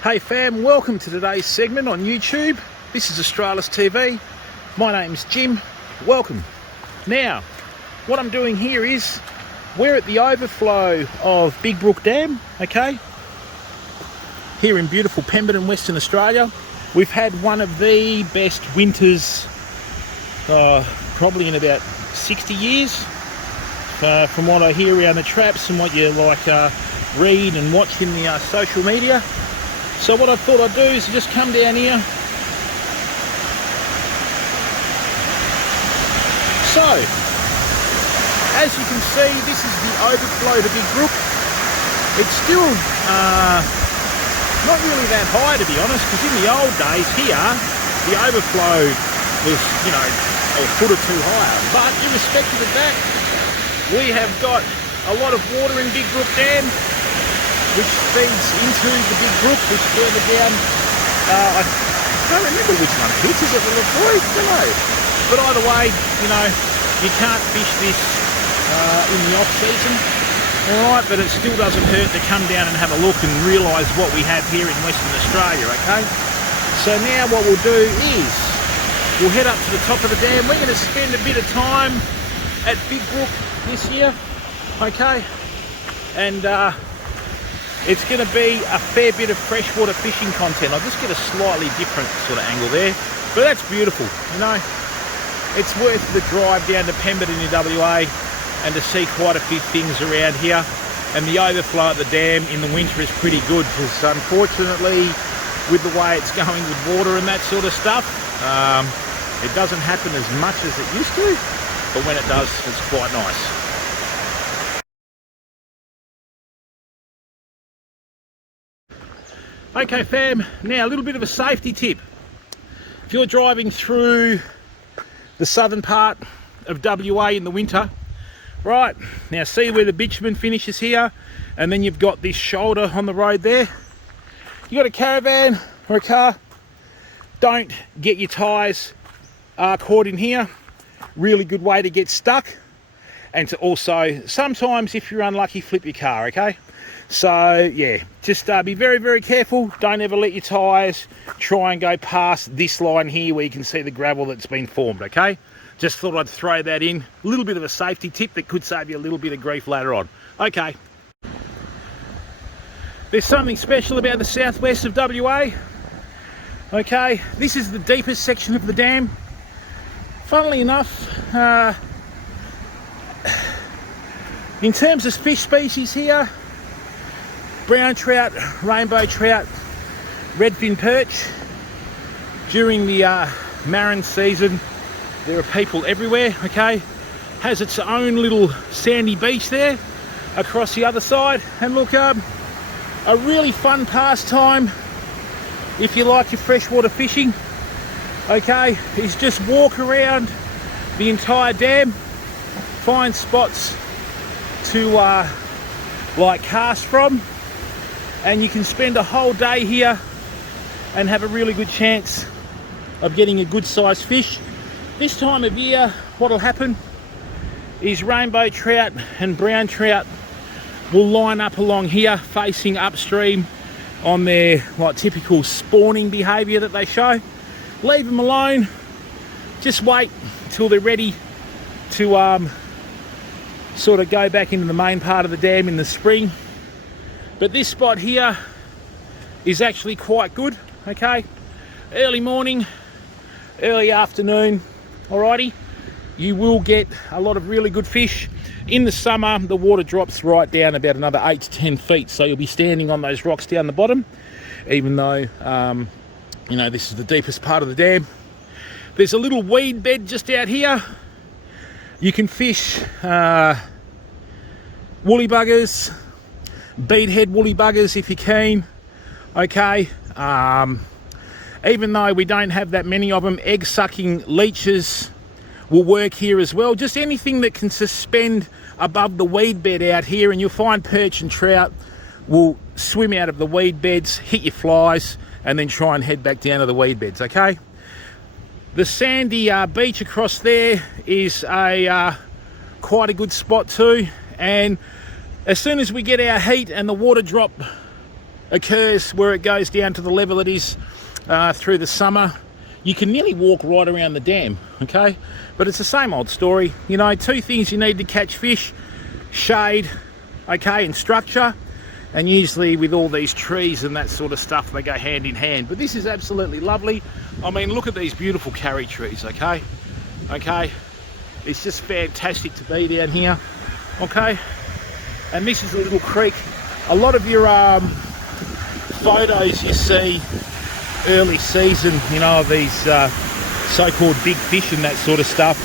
Hey fam, welcome to today's segment on YouTube. This is Australis TV. My name's Jim. Welcome. Now, what I'm doing here is we're at the overflow of Big Brook Dam, okay? Here in beautiful Pemberton, Western Australia. We've had one of the best winters probably in about 60 years. From what I hear around the traps and what you read and watch in the social media. So what I thought I'd do is just come down here. So, as you can see, this is the overflow to Big Brook. It's still not really that high, to be honest, because in the old days here, the overflow was, a foot or two higher. But irrespective of that, we have got a lot of water in Big Brook Dam, which feeds into the Big Brook, which further down, I don't remember which one it hits. Is it the Brook? I don't know. But either way, you can't fish this in the off-season, alright, but it still doesn't hurt to come down and have a look and realise what we have here in Western Australia, okay? So now what we'll do is, we'll head up to the top of the dam. We're going to spend a bit of time at Big Brook this year, okay? And it's going to be a fair bit of freshwater fishing content. I'll just get a slightly different sort of angle there, but that's beautiful, It's worth the drive down to Pemberton in WA and to see quite a few things around here. And the overflow at the dam in the winter is pretty good because unfortunately, with the way it's going with water and that sort of stuff, it doesn't happen as much as it used to, but when it does, it's quite nice. Okay fam, now a little bit of a safety tip. If you're driving through the southern part of WA in the winter, right, now see where the bitumen finishes here, and then you've got this shoulder on the road there. You got a caravan or a car, don't get your tyres caught in here. Really good way to get stuck, and to also, sometimes if you're unlucky, flip your car, okay? So yeah, just be very, very careful. Don't ever let your tyres try and go past this line here where you can see the gravel that's been formed, okay? Just thought I'd throw that in. A little bit of a safety tip that could save you a little bit of grief later on. Okay. There's something special about the southwest of WA. Okay, this is the deepest section of the dam. Funnily enough, in terms of fish species here, brown trout, rainbow trout, redfin perch. During the marine season, there are people everywhere, okay? Has its own little sandy beach there across the other side. And look, a really fun pastime if you like your freshwater fishing, okay, is just walk around the entire dam, find spots to cast from, and you can spend a whole day here and have a really good chance of getting a good sized fish. This time of year, what will happen is rainbow trout and brown trout will line up along here facing upstream on their typical spawning behaviour that they show. Leave them alone, just wait till they're ready to sort of go back into the main part of the dam in the spring. But this spot here is actually quite good, okay? Early morning, early afternoon, alrighty, you will get a lot of really good fish. In the summer, the water drops right down about another 8 to 10 feet, so you'll be standing on those rocks down the bottom, even though, this is the deepest part of the dam. There's a little weed bed just out here. You can fish woolly buggers, beadhead woolly buggers if you're keen, okay? Even though we don't have that many of them, egg-sucking leeches will work here as well. Just anything that can suspend above the weed bed out here, and you'll find perch and trout will swim out of the weed beds, hit your flies, and then try and head back down to the weed beds, okay? The sandy beach across there is quite a good spot too, and as soon as we get our heat and the water drop occurs where it goes down to the level it is through the summer, you can nearly walk right around the dam, okay? But it's the same old story. You know, two things you need to catch fish: shade, okay, and structure. And usually with all these trees and that sort of stuff, they go hand in hand. But this is absolutely lovely. I mean, look at these beautiful karri trees, okay? Okay, it's just fantastic to be down here, okay? And this is a little creek. A lot of your photos you see early season, you know, of these so-called big fish and that sort of stuff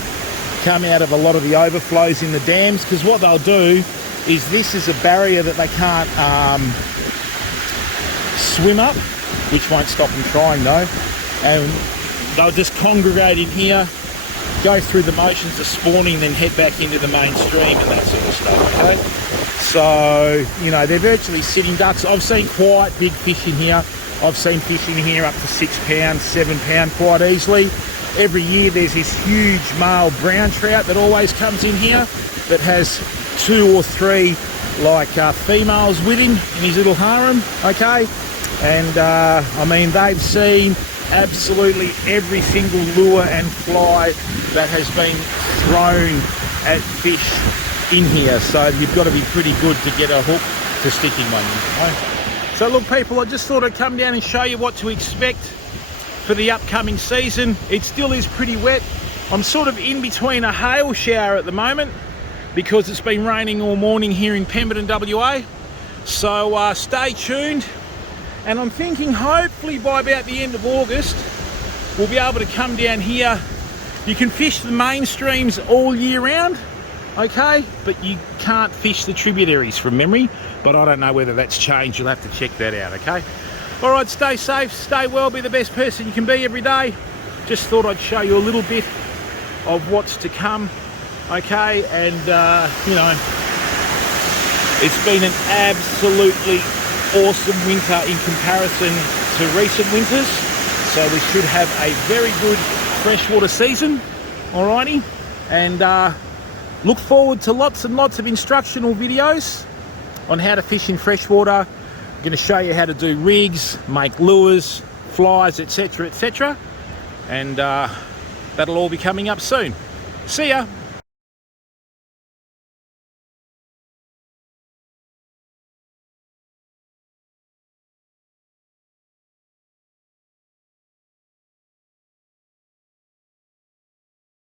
come out of a lot of the overflows in the dams, because what they'll do is, this is a barrier that they can't swim up, which won't stop them trying though, and they'll just congregate in here, go through the motions of spawning, then head back into the main stream and that sort of stuff, okay? So, you know, they're virtually sitting ducks. I've seen quite big fish in here. I've seen fish in here up to 6 pounds, 7 pound quite easily. Every year there's this huge male brown trout that always comes in here that has 2 or 3 like females with him in his little harem, okay? And I mean, they've seen absolutely every single lure and fly that has been thrown at fish in here, so you've got to be pretty good to get a hook to stick in one, right? So look people, I just thought I'd come down and show you what to expect for the upcoming season. It still is pretty wet. I'm sort of in between a hail shower at the moment because it's been raining all morning here in Pemberton, WA. So stay tuned, and I'm thinking hopefully by about the end of August we'll be able to come down here. You can fish the main streams all year round, okay, but you can't fish the tributaries from memory, but I don't know whether that's changed. You'll have to check that out, okay? All right, stay safe, stay well, be the best person you can be every day. Just thought I'd show you a little bit of what's to come, okay? And you know, it's been an absolutely awesome winter in comparison to recent winters, so we should have a very good freshwater season, alrighty? And look forward to lots and lots of instructional videos on how to fish in freshwater. I'm going to show you how to do rigs, make lures, flies, etc, etc, and that'll all be coming up soon. See ya.